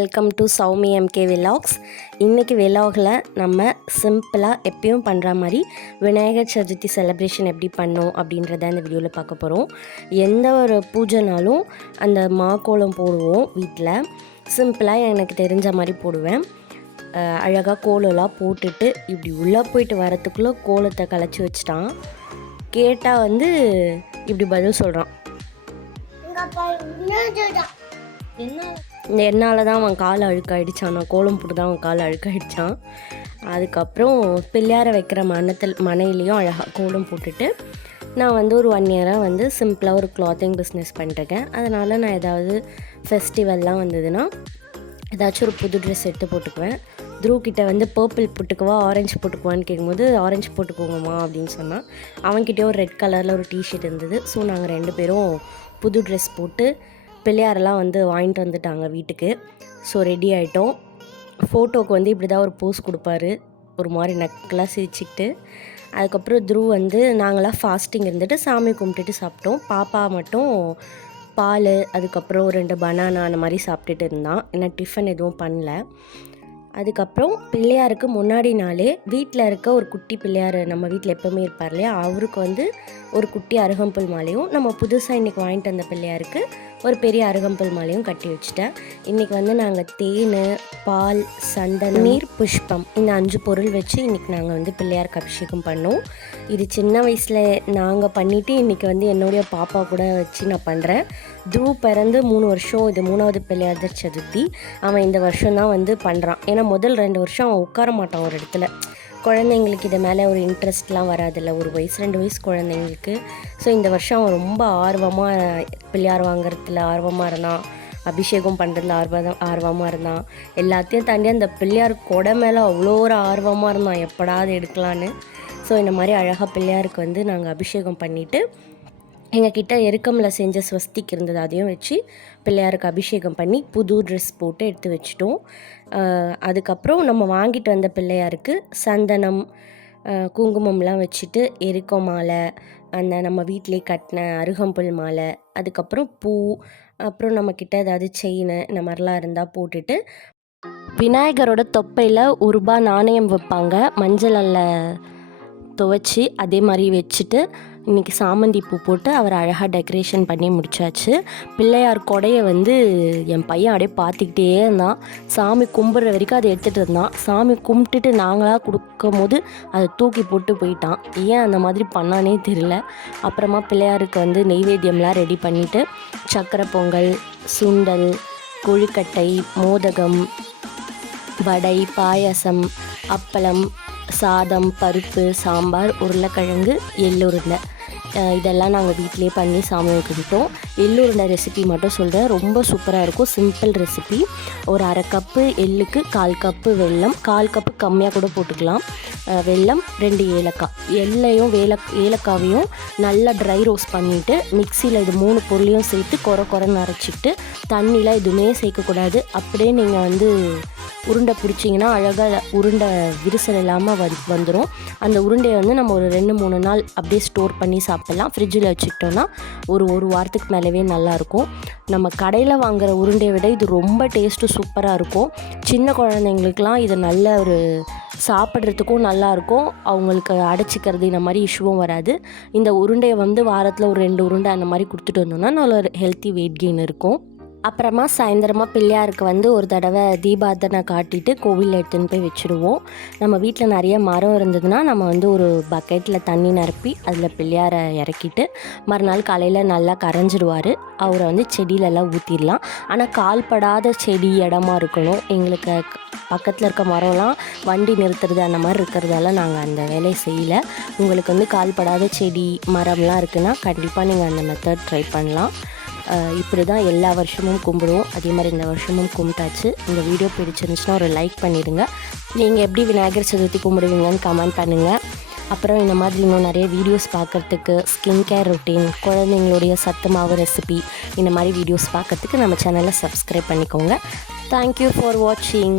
Welcome to Soumi MK vlogs. இன்றைக்கி விலாகில் நம்ம சிம்பிளாக எப்பயும் பண்ணுற மாதிரி விநாயகர் சதுர்த்தி செலிப்ரேஷன் எப்படி பண்ணோம் அப்படின்றத இந்த வீடியோவில் பார்க்க போகிறோம். எந்த ஒரு பூஜைனாலும் அந்த மாக்கோலம் போடுவோம் வீட்டில். சிம்பிளாக எனக்கு தெரிஞ்ச மாதிரி போடுவேன். அழகாக கோலம்லாம் போட்டுட்டு இப்படி உள்ளே போயிட்டு வரத்துக்குள்ளே கோலத்தை கலைச்சி வச்சிட்டான். கேட்டால் இப்படி பதில் சொல்கிறான், என்னால் தான் அவன் கால் அழுக்காயிடுச்சான், நான் கோலம் போட்டு தான் அவன் கால் அழுக்காயிடுச்சான். அதுக்கப்புறம் பிள்ளையாரை வைக்கிற மனையிலையும் அழகாக கோலம் போட்டுட்டு நான் ஒரு 1 இயராக சிம்பிளாக ஒரு கிளாத்திங் பிஸ்னஸ் பண்ணிருக்கேன். அதனால் நான் ஏதாவது ஃபெஸ்டிவல்லாம் வந்ததுன்னா ஏதாச்சும் ஒரு புது ட்ரெஸ் எடுத்து போட்டுக்குவேன். த்ரூக்கிட்ட பர்பிள் போட்டுக்குவா ஆரஞ்சு போட்டுக்குவான்னு கேட்கும்போது ஆரஞ்சு போட்டுக்கோங்கம்மா அப்படின்னு சொன்னான். அவன்கிட்டே ஒரு ரெட் கலரில் ஒரு டிஷர்ட் இருந்தது. ஸோ நாங்கள் 2 பேரும் புது ட்ரெஸ் போட்டு பிள்ளையாரெல்லாம் வாங்கிட்டு வந்துட்டாங்க வீட்டுக்கு. ஸோ ரெடி ஆகிட்டோம். ஃபோட்டோவுக்கு இப்படி தான் ஒரு போஸ் கொடுப்பாரு, ஒரு மாதிரி நக்கலாக சிரிச்சுக்கிட்டு. அதுக்கப்புறம் த்ரூ நாங்களாம் ஃபாஸ்டிங் இருந்துட்டு சாமி கும்பிட்டுட்டு சாப்பிட்டோம். பாப்பா மட்டும் பால் அதுக்கப்புறம் 2 பனானா அந்த மாதிரி சாப்பிட்டுட்டு இருந்தான். ஏன்னா டிஃபன் எதுவும் பண்ணல. அதுக்கப்புறம் பிள்ளையாருக்கு முன்னாடி நாளே வீட்டில் இருக்க ஒரு குட்டி பிள்ளையார், நம்ம வீட்டில் எப்போவுமே இருப்பார் இல்லையா, அவருக்கு ஒரு குட்டி அருகம்புல் மாலையும், நம்ம புதுசாக இன்றைக்கி வாங்கிட்டு வந்த பிள்ளையாருக்கு ஒரு பெரிய அருகம்புல் மாலையும் கட்டி வச்சுட்டேன். இன்றைக்கி நாங்கள் தேன், பால், சந்தனம், நீர், புஷ்பம் இந்த 5 பொருள் வச்சு இன்றைக்கி நாங்கள் பிள்ளையாருக்கு அபிஷேகம் பண்ணோம். இது சின்ன வயசில் நாங்கள் பண்ணிவிட்டு இன்றைக்கி என்னுடைய பாப்பா கூட வச்சு நான் பண்ணுறேன். த்ரூ பிறந்து 3 வருஷம், இது 3வது பிள்ளையார் சதுர்த்தி. அவன் இந்த வருஷம் தான் பண்ணுறான். ஏன்னா முதல் 2 வருஷம் அவன் உட்கார மாட்டான் ஒரு இடத்துல. குழந்தைங்களுக்கு இது மேலே ஒரு இன்ட்ரெஸ்ட்லாம் வராதில்ல, 1 வயசு 2 வயசு குழந்தைங்களுக்கு. ஸோ இந்த வருஷம் அவன் ரொம்ப ஆர்வமாக பிள்ளையார் வாங்குறதுல ஆர்வமாக இருந்தான், அபிஷேகம் பண்ணுறதுல ஆர்வமாக இருந்தான். எல்லாத்தையும் தாண்டி அந்த பிள்ளையார் கொடை மேலே அவ்வளோ ஒரு ஆர்வமாக இருந்தான், எப்படாவது எடுக்கலான்னு. ஸோ இந்த மாதிரி அழகாக பிள்ளையாருக்கு நாங்கள் அபிஷேகம் பண்ணிவிட்டு எங்ககிட்ட எருக்கமில் செஞ்ச ஸ்வஸ்திக் இருந்தது, அதையும் வச்சு பிள்ளையாருக்கு அபிஷேகம் பண்ணி புது ட்ரெஸ் போட்டு எடுத்து வச்சிட்டோம். அதுக்கப்புறம் நம்ம வாங்கிட்டு வந்த பிள்ளையாருக்கு சந்தனம், குங்குமம்லாம் வச்சுட்டு எருக்க மாலை, நம்ம வீட்டிலே கட்டின அருகம்புல் மாலை, அதுக்கப்புறம் பூ, அப்புறம் நம்மக்கிட்ட ஏதாவது செயின் இந்த மாதிரிலாம் இருந்தால் போட்டுட்டு விநாயகரோட தொப்பையில் ₹1 நாணயம் வைப்பாங்க, மஞ்சளில் துவைச்சி அதே மாதிரி வச்சுட்டு இன்றைக்கி சாமந்தி பூ போட்டு அவர் அழகாக டெக்கரேஷன் பண்ணி முடிச்சாச்சு. பிள்ளையார் கொடையை என் பையன் அப்படியே பார்த்துக்கிட்டே இருந்தான். சாமி கும்பிட்ற வரைக்கும் அதை எடுத்துகிட்டு இருந்தான். சாமி கும்பிட்டுட்டு நாங்களாக கொடுக்கும் போது அதை தூக்கி போட்டு போயிட்டான். ஏன் அந்த மாதிரி பண்ணானே தெரியல. அப்புறமா பிள்ளையாருக்கு நெய்வேத்தியம்லாம் ரெடி பண்ணிவிட்டு சக்கரை பொங்கல், சுண்டல், கொழுக்கட்டை, மோதகம், வடை, பாயாசம், அப்பளம், சாதம், பருப்பு, சாம்பார், உருளைக்கிழங்கு, எள்ளுருண்டை இதெல்லாம் நாங்கள் வீட்டிலே பண்ணி சாமி கும்பிட்டோம். எள்ளுருண்டை ரெசிபி மட்டும் சொல்கிறேன், ரொம்ப சூப்பராக இருக்கும். Simple recipe. ஒரு 1/2 கப்பு எள்ளுக்கு 1/4 கப்பு வெல்லம், 1/4 கப்பு கம்மியாக கூட போட்டுக்கலாம். வெல்லம், 2 ஏலக்காய். எள்ளையும் ஏலக்காவையும் நல்லா ட்ரை ரோஸ்ட் பண்ணிவிட்டு மிக்சியில் இது 3 பொருளையும் சேர்த்து கொரன்னு அரைச்சிட்டு, தண்ணிலாம் எதுவுமே சேர்க்கக்கூடாது. அப்படியே நீங்கள் உருண்டை பிடிச்சிங்கன்னா அழகாக உருண்டை விரிசல் இல்லாமல் வந்துடும். அந்த உருண்டையை நம்ம ஒரு 2-3 நாள் அப்படியே ஸ்டோர் பண்ணி சாப்பிட்லாம். ஃப்ரிட்ஜில் வச்சுக்கிட்டோன்னா ஒரு வாரத்துக்கு மேலவே நல்லாயிருக்கும். நம்ம கடையில் வாங்குகிற உருண்டையை விட இது ரொம்ப டேஸ்ட்டு சூப்பராக இருக்கும். சின்ன குழந்தைங்களுக்கெலாம் இது நல்ல ஒரு சாப்பிட்றதுக்கும் நல்லாயிருக்கும். அவங்களுக்கு அடைச்சிக்கிறது இந்த மாதிரி இஷ்யூவும் வராது. இந்த உருண்டையை வாரத்தில் ஒரு 2 உருண்டை அந்த மாதிரி கொடுத்துட்டு வந்தோம்னா நல்ல ஒரு ஹெல்த்தி வெயிட் கெயின் இருக்கும். அப்புறமா சாயந்தரமாக பிள்ளையாருக்கு ஒரு தடவை தீபார்த்தனை காட்டிட்டு கோவிலில் எடுத்துன்னு போய் வச்சுருவோம். நம்ம வீட்டில் நிறைய மரம் இருந்ததுன்னா நம்ம ஒரு பக்கெட்டில் தண்ணி நிரப்பி அதில் பிள்ளையாரை இறக்கிட்டு மறுநாள் காலையில் நல்லா கரைஞ்சிடுவார். அவரை செடியிலெல்லாம் ஊற்றிடலாம். ஆனால் கால்படாத செடி இடமா இருக்கணும். எங்களுக்கு பக்கத்தில் இருக்க மரம்லாம் வண்டி நிறுத்துறது அந்த மாதிரி இருக்கிறதால நாங்கள் அந்த வேலையை செய்யலை. உங்களுக்கு கால்படாத செடி மரம்லாம் இருக்குன்னா கண்டிப்பாக நீங்கள் அந்த மெத்தட் ட்ரை பண்ணலாம். இப்படி தான் எல்லா வருஷமும் கும்பிடுவோம். அதே மாதிரி இந்த வருஷமும் கும்பிட்டாச்சு. இந்த வீடியோ பிடிச்சிருந்துச்சுன்னா ஒரு லைக் பண்ணிடுங்க. நீங்கள் எப்படி விநாயகர் சதுர்த்தி கும்பிடுவீங்கன்னு கமெண்ட் பண்ணுங்கள். அப்புறம் இந்த மாதிரி இன்னும் நிறைய வீடியோஸ் பார்க்குறதுக்கு, ஸ்கின் கேர் ரொட்டீன், குழந்தைங்களுடைய சத்து மாவு ரெசிபி இந்த மாதிரி வீடியோஸ் பார்க்குறதுக்கு நம்ம சேனலை சப்ஸ்கிரைப் பண்ணிக்கோங்க. தேங்க்யூ ஃபார் வாட்சிங்.